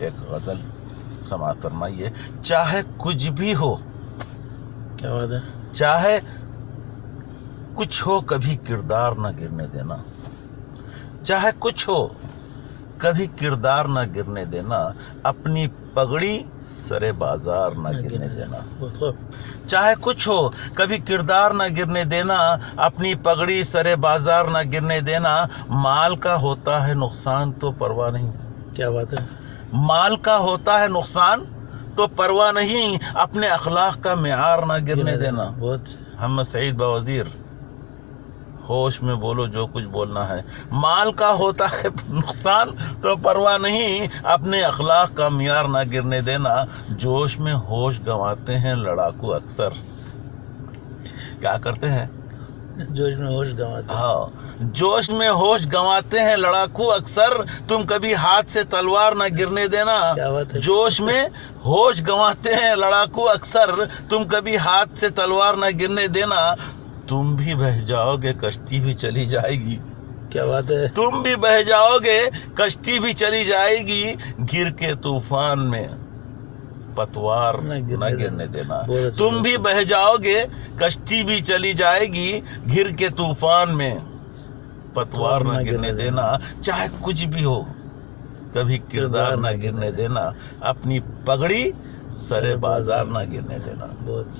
ایک غزل سماعت فرمائیے. چاہے کچھ بھی ہو, کیا بات ہے. چاہے کچھ ہو کبھی کردار نہ گرنے دینا, چاہے کچھ ہو کبھی کردار نہ گرنے دینا, اپنی پگڑی سرے بازار نہ گرنے دینا. وہ تو چاہے کچھ ہو کبھی کردار نہ گرنے دینا, اپنی پگڑی سرے بازار نہ گرنے دینا. مال کا ہوتا ہے نقصان تو پرواہ نہیں, کیا بات ہے. مال کا ہوتا ہے نقصان تو پرواہ نہیں, اپنے اخلاق کا معیار نہ گرنے دینا. بہت محمد سعید باوزیر, ہوش میں بولو جو کچھ بولنا ہے. مال کا ہوتا ہے نقصان تو پرواہ نہیں, اپنے اخلاق کا معیار نہ گرنے دینا. جوش میں ہوش گنواتے ہیں لڑاکو اکثر. کیا کرتے ہیں؟ جوش میں ہوش گنواتے ہیں. ہاں, جوش میں ہوش گنواتے ہیں لڑاکو اکثر, تم کبھی ہاتھ سے تلوار نہ گرنے دینا. کیا بات ہے. جوش میں ہوش گنواتے ہیں لڑاکو اکثر, تم کبھی ہاتھ سے تلوار نہ گرنے دینا. تم بھی بہہ جاؤ گے کشتی بھی چلی جائے گی, کیا بات ہے. تم بھی بہہ جاؤ گے کشتی بھی چلی جائے گی, گر کے طوفان میں پتوار نہ گرنے دینا. تم بھی بہہ جاؤ گے کشتی بھی چلی جائے گی, گر کے طوفان میں پتوار نہ گرنے دینا. چاہے کچھ بھی ہو کبھی کردار نہ گرنے دینا, اپنی پگڑی سرے بازار نہ گرنے دینا. بہت